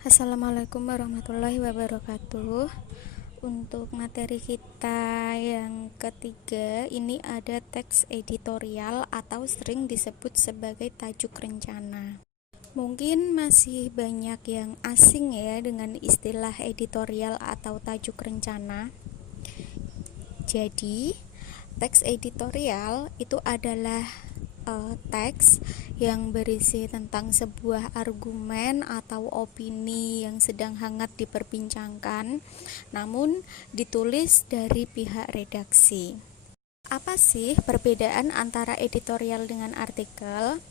Assalamualaikum warahmatullahi wabarakatuh. Untuk materi kita yang ketiga, ini ada teks editorial atau sering disebut sebagai tajuk rencana. Mungkin masih banyak yang asing ya dengan istilah editorial atau tajuk rencana. Jadi, teks editorial itu adalah teks yang berisi tentang sebuah argumen atau opini yang sedang hangat diperbincangkan, namun ditulis dari pihak redaksi. Apa sih perbedaan antara editorial dengan artikel?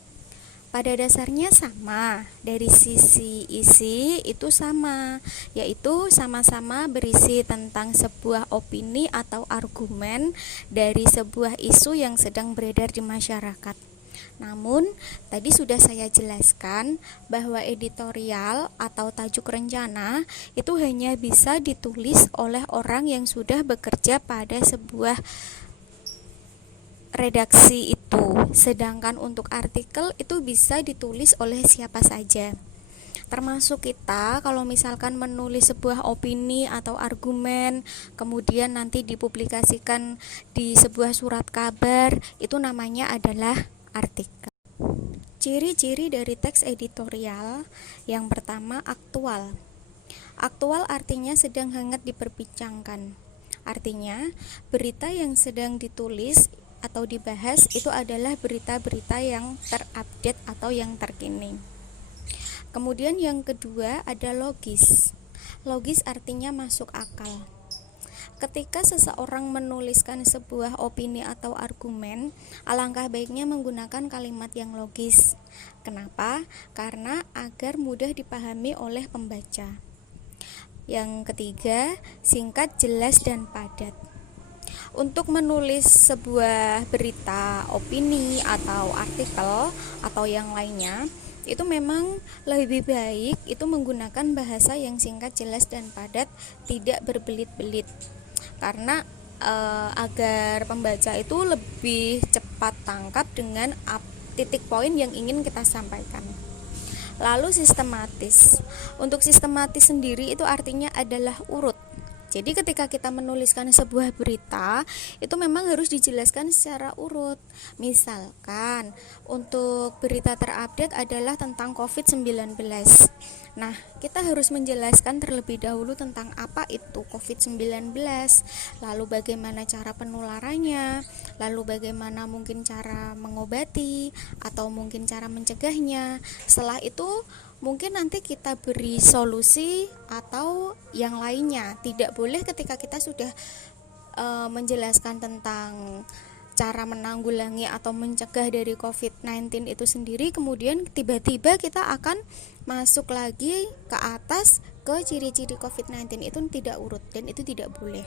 Pada dasarnya sama, dari sisi isi itu sama, yaitu sama-sama berisi tentang sebuah opini atau argumen dari sebuah isu yang sedang beredar di masyarakat. Namun, tadi sudah saya jelaskan bahwa editorial atau tajuk rencana itu hanya bisa ditulis oleh orang yang sudah bekerja pada sebuah redaksi itu. Sedangkan untuk artikel itu bisa ditulis oleh siapa saja. Termasuk kita kalau misalkan menulis sebuah opini atau argumen, kemudian nanti dipublikasikan di sebuah surat kabar, itu namanya adalah artikel. Ciri-ciri dari teks editorial, yang pertama aktual. Aktual artinya sedang hangat diperbincangkan. Artinya, berita yang sedang ditulis atau dibahas itu adalah berita-berita yang terupdate atau yang terkini. Kemudian yang kedua ada logis. Logis artinya masuk akal. Ketika seseorang menuliskan sebuah opini atau argumen, alangkah baiknya menggunakan kalimat yang logis. Kenapa? Karena agar mudah dipahami oleh pembaca. Yang ketiga, singkat, jelas, dan padat. Untuk menulis sebuah berita, opini, atau artikel, atau yang lainnya, itu memang lebih baik itu menggunakan bahasa yang singkat, jelas, dan padat, tidak berbelit-belit. Karena agar pembaca itu lebih cepat tangkap dengan titik poin yang ingin kita sampaikan. Lalu sistematis. Untuk sistematis sendiri itu artinya adalah urut. Jadi ketika kita menuliskan sebuah berita, itu memang harus dijelaskan secara urut. Misalkan untuk berita terupdate adalah tentang COVID-19. Nah, kita harus menjelaskan terlebih dahulu tentang apa itu COVID-19, lalu bagaimana cara penularannya, lalu bagaimana mungkin cara mengobati, atau mungkin cara mencegahnya. Setelah itu mungkin nanti kita beri solusi atau yang lainnya. Tidak boleh ketika kita sudah menjelaskan tentang cara menanggulangi atau mencegah dari COVID-19 itu sendiri, kemudian tiba-tiba kita akan masuk lagi ke atas ke ciri-ciri COVID-19, itu tidak urut dan itu tidak boleh.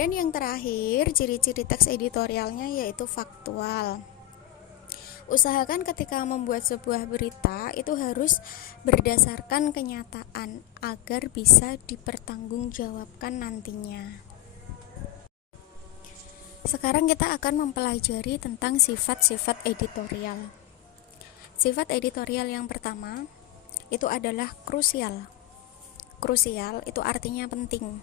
Dan yang terakhir, ciri-ciri teks editorialnya yaitu faktual. Usahakan ketika membuat sebuah berita itu harus berdasarkan kenyataan agar bisa dipertanggungjawabkan nantinya. Sekarang kita akan mempelajari tentang sifat-sifat editorial. Sifat editorial yang pertama itu adalah krusial. Krusial itu artinya penting.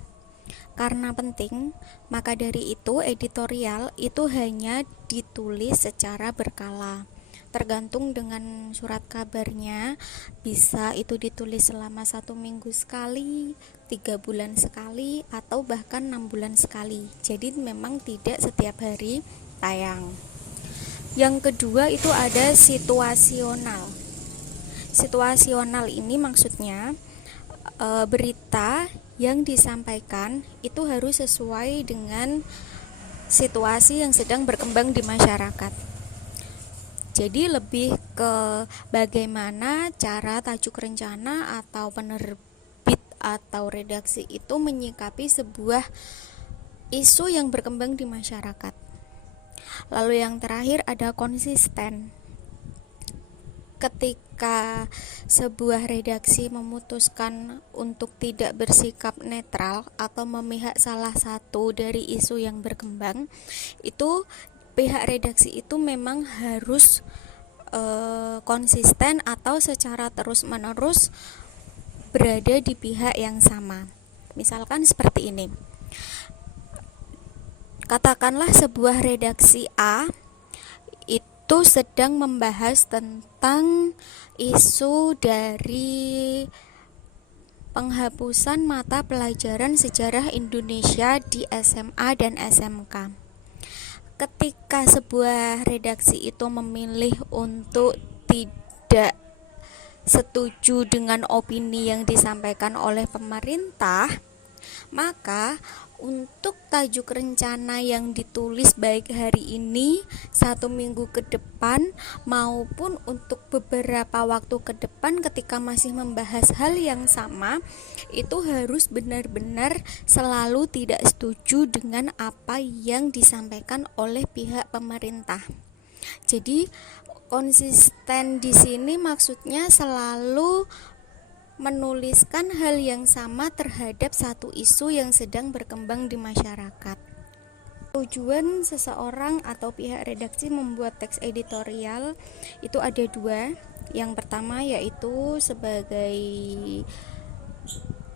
Karena penting, maka dari itu editorial itu hanya ditulis secara berkala. Tergantung dengan surat kabarnya, bisa itu ditulis selama 1 minggu sekali, 3 bulan sekali, atau bahkan 6 bulan sekali. Jadi memang tidak setiap hari tayang. Yang kedua itu ada situasional. Situasional ini maksudnya berita yang disampaikan itu harus sesuai dengan situasi yang sedang berkembang di masyarakat. Jadi lebih ke bagaimana cara tajuk rencana atau penerbit atau redaksi itu menyikapi sebuah isu yang berkembang di masyarakat. Lalu yang terakhir ada konsisten. Ketika sebuah redaksi memutuskan untuk tidak bersikap netral atau memihak salah satu dari isu yang berkembang, itu pihak redaksi itu memang harus konsisten atau secara terus-menerus berada di pihak yang sama. Misalkan seperti ini. Katakanlah sebuah redaksi A itu sedang membahas tentang isu dari penghapusan mata pelajaran sejarah Indonesia di SMA dan SMK. Ketika sebuah redaksi itu memilih untuk tidak setuju dengan opini yang disampaikan oleh pemerintah, maka untuk tajuk rencana yang ditulis baik hari ini, 1 minggu ke depan, maupun untuk beberapa waktu ke depan ketika masih membahas hal yang sama, itu harus benar-benar selalu tidak setuju dengan apa yang disampaikan oleh pihak pemerintah. Jadi konsisten di sini maksudnya selalu menuliskan hal yang sama terhadap satu isu yang sedang berkembang di masyarakat. Tujuan seseorang atau pihak redaksi membuat teks editorial itu ada dua. Yang pertama yaitu sebagai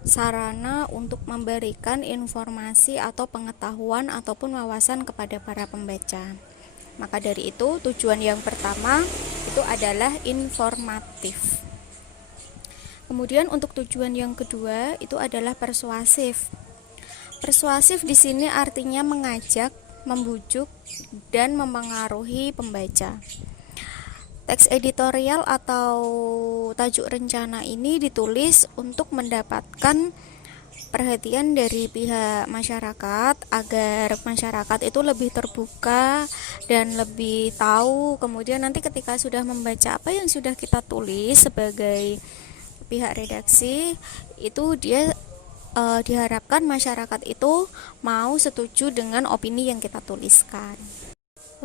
sarana untuk memberikan informasi atau pengetahuan ataupun wawasan kepada para pembaca. Maka dari itu tujuan yang pertama itu adalah informatif. Kemudian untuk tujuan yang kedua itu adalah persuasif. Persuasif di sini artinya mengajak, membujuk, dan mempengaruhi pembaca. Teks editorial atau tajuk rencana ini ditulis untuk mendapatkan perhatian dari pihak masyarakat agar masyarakat itu lebih terbuka dan lebih tahu. Kemudian nanti ketika sudah membaca apa yang sudah kita tulis sebagai pihak redaksi itu dia diharapkan masyarakat itu mau setuju dengan opini yang kita tuliskan.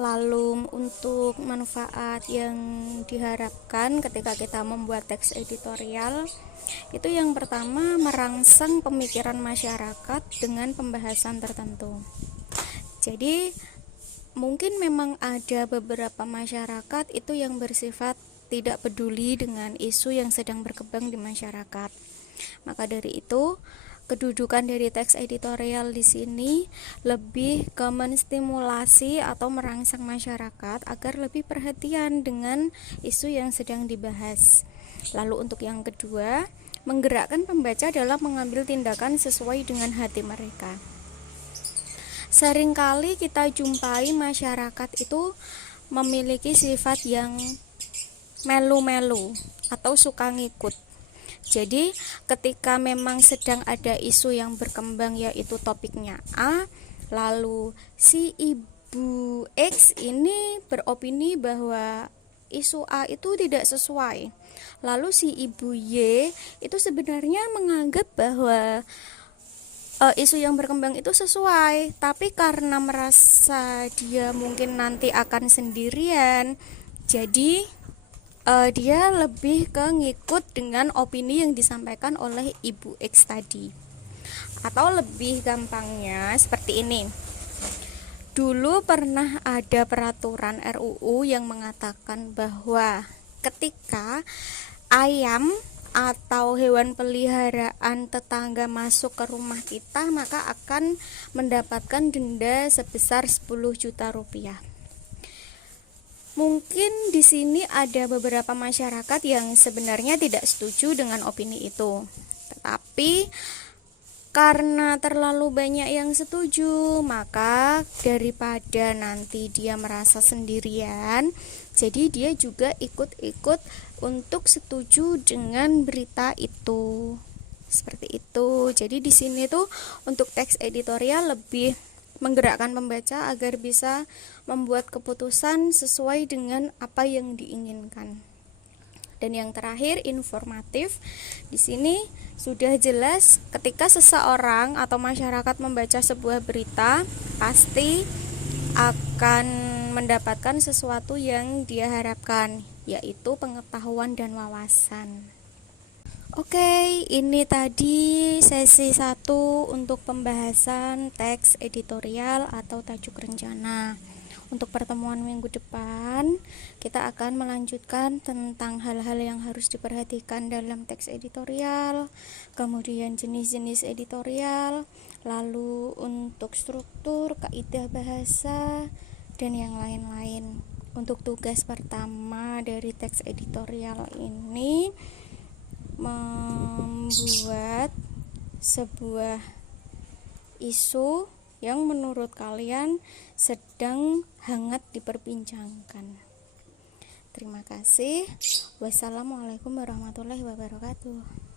Lalu untuk manfaat yang diharapkan ketika kita membuat teks editorial itu yang pertama merangsang pemikiran masyarakat dengan pembahasan tertentu. Jadi mungkin memang ada beberapa masyarakat itu yang bersifat tidak peduli dengan isu yang sedang berkembang di masyarakat. Maka dari itu, kedudukan dari teks editorial di sini lebih ke menstimulasi atau merangsang masyarakat agar lebih perhatian dengan isu yang sedang dibahas. Lalu untuk yang kedua, menggerakkan pembaca dalam mengambil tindakan sesuai dengan hati mereka. Seringkali kita jumpai masyarakat itu memiliki sifat yang melu-melu atau suka ngikut. Jadi ketika memang sedang ada isu yang berkembang yaitu topiknya A, lalu si ibu X ini beropini bahwa isu A itu tidak sesuai. Lalu si ibu Y itu sebenarnya menganggap bahwa isu yang berkembang itu sesuai, tapi karena merasa dia mungkin nanti akan sendirian, jadi dia lebih ke ngikut dengan opini yang disampaikan oleh Ibu X tadi. Atau lebih gampangnya seperti ini. Dulu pernah ada peraturan RUU yang mengatakan bahwa ketika ayam atau hewan peliharaan tetangga masuk ke rumah kita, maka akan mendapatkan denda sebesar 10 juta rupiah. Mungkin di sini ada beberapa masyarakat yang sebenarnya tidak setuju dengan opini itu. Tetapi karena terlalu banyak yang setuju, maka daripada nanti dia merasa sendirian, jadi dia juga ikut-ikut untuk setuju dengan berita itu. Seperti itu. Jadi di sini tuh untuk teks editorial lebih menggerakkan pembaca agar bisa membuat keputusan sesuai dengan apa yang diinginkan. Dan yang terakhir, informatif. Di sini sudah jelas ketika seseorang atau masyarakat membaca sebuah berita, pasti akan mendapatkan sesuatu yang dia harapkan, yaitu pengetahuan dan wawasan. Oke, ini tadi sesi 1 untuk pembahasan teks editorial atau tajuk rencana. Untuk pertemuan minggu depan, kita akan melanjutkan tentang hal-hal yang harus diperhatikan dalam teks editorial, kemudian jenis-jenis editorial, lalu untuk struktur, kaidah bahasa, dan yang lain-lain. Untuk tugas pertama dari teks editorial ini membuat sebuah isu yang menurut kalian sedang hangat diperbincangkan. Terima kasih. Wassalamualaikum warahmatullahi wabarakatuh.